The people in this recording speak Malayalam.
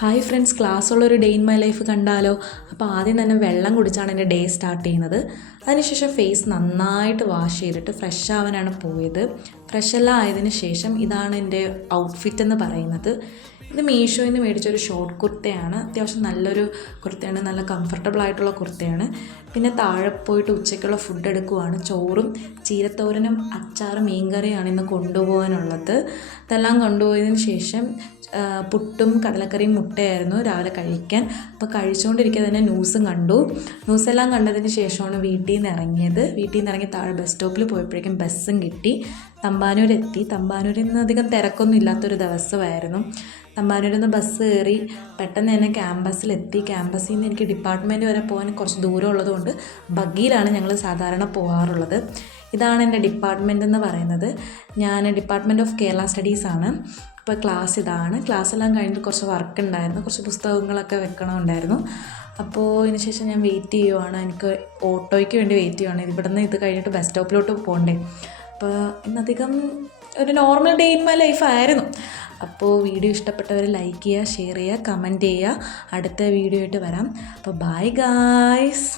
ഹായ് ഫ്രണ്ട്സ്, ക്ലാസ്സുള്ളൊരു ഡേ ഇൻ മൈ ലൈഫ് കണ്ടാലോ? അപ്പോൾ ആദ്യം തന്നെ വെള്ളം കുടിച്ചാണ് എൻ്റെ ഡേ സ്റ്റാർട്ട് ചെയ്യുന്നത്. അതിനുശേഷം ഫേസ് നന്നായിട്ട് വാഷ് ചെയ്തിട്ട് ഫ്രഷ് ആവാനാണ് പോയത്. ഫ്രഷെല്ലാം ആയതിനു ശേഷം ഇതാണ് എൻ്റെ ഔട്ട്ഫിറ്റ് എന്ന് പറയുന്നത്. ഇത് മീഷോയിൽ നിന്ന് മേടിച്ചൊരു ഷോർട്ട് കുർത്തയാണ്. അത്യാവശ്യം നല്ലൊരു കുർത്തയാണ്, നല്ല കംഫർട്ടബിൾ ആയിട്ടുള്ള കുർത്തയാണ്. പിന്നെ താഴെ പോയിട്ട് ഉച്ചയ്ക്കുള്ള ഫുഡ് എടുക്കുവാണ്. ചോറും ചീരത്തോരനും അച്ചാറും മീൻകറിയാണ് ഇന്ന് കൊണ്ടുപോകാനുള്ളത്. ഇതെല്ലാം കൊണ്ടുപോയതിന് ശേഷം പുട്ടും കടലക്കറിയും മുട്ടയായിരുന്നു രാവിലെ കഴിക്കാൻ. അപ്പോൾ കഴിച്ചുകൊണ്ടിരിക്കുക തന്നെ ന്യൂസും കണ്ടു. ന്യൂസെല്ലാം കണ്ടതിന് ശേഷമാണ് വീട്ടിൽ നിന്ന് ഇറങ്ങിയത്. വീട്ടിൽ നിന്ന് ഇറങ്ങി താഴെ ബസ് സ്റ്റോപ്പിൽ പോയപ്പോഴേക്കും ബസ്സും കിട്ടി. തമ്പാനൂരെത്തി. തമ്പാനൂരിൽ നിന്ന് അധികം തിരക്കൊന്നും ഇല്ലാത്തൊരു ദിവസമായിരുന്നു. തമ്പാനൂരിൽ നിന്ന് ബസ് കയറി പെട്ടെന്ന് തന്നെ ക്യാമ്പസിലെത്തി. ക്യാമ്പസിൽ നിന്ന് എനിക്ക് ഡിപ്പാർട്ട്മെൻറ്റ് വരെ പോകാൻ കുറച്ച് ദൂരം ഉള്ളതുകൊണ്ട് ബഗ്ഗിയിലാണ് ഞങ്ങൾ സാധാരണ പോകാറുള്ളത്. ഇതാണ് എൻ്റെ ഡിപ്പാർട്ട്മെൻ്റ് എന്ന് പറയുന്നത്. ഞാൻ ഡിപ്പാർട്ട്മെൻറ്റ് ഓഫ് കേരള സ്റ്റഡീസാണ്. അപ്പോൾ ക്ലാസ് ഇതാണ്. ക്ലാസ്സെല്ലാം കഴിഞ്ഞിട്ട് കുറച്ച് വർക്ക് ഉണ്ടായിരുന്നു, കുറച്ച് പുസ്തകങ്ങളൊക്കെ വെക്കണമുണ്ടായിരുന്നു. അപ്പോൾ ഇതിന് ശേഷം ഞാൻ വെയിറ്റ് ചെയ്യുവാണ്. എനിക്ക് ഓട്ടോയ്ക്ക് വേണ്ടി വെയിറ്റ് ചെയ്യുവാണ്. ഇവിടെ നിന്ന് ഇത് കഴിഞ്ഞിട്ട് ബസ് സ്റ്റോപ്പിലോട്ട് പോകണ്ടേ. അപ്പോൾ ഇന്നധികം ഒരു normal day in my life ആയിരുന്നു. അപ്പോൾ വീഡിയോ ഇഷ്ടപ്പെട്ടവർ ലൈക്ക് ചെയ്യുക, ഷെയർ ചെയ്യുക, കമൻറ്റ് ചെയ്യുക. അടുത്ത വീഡിയോ ആയിട്ട് വരാം. അപ്പോൾ ബൈ ഗായ്സ്.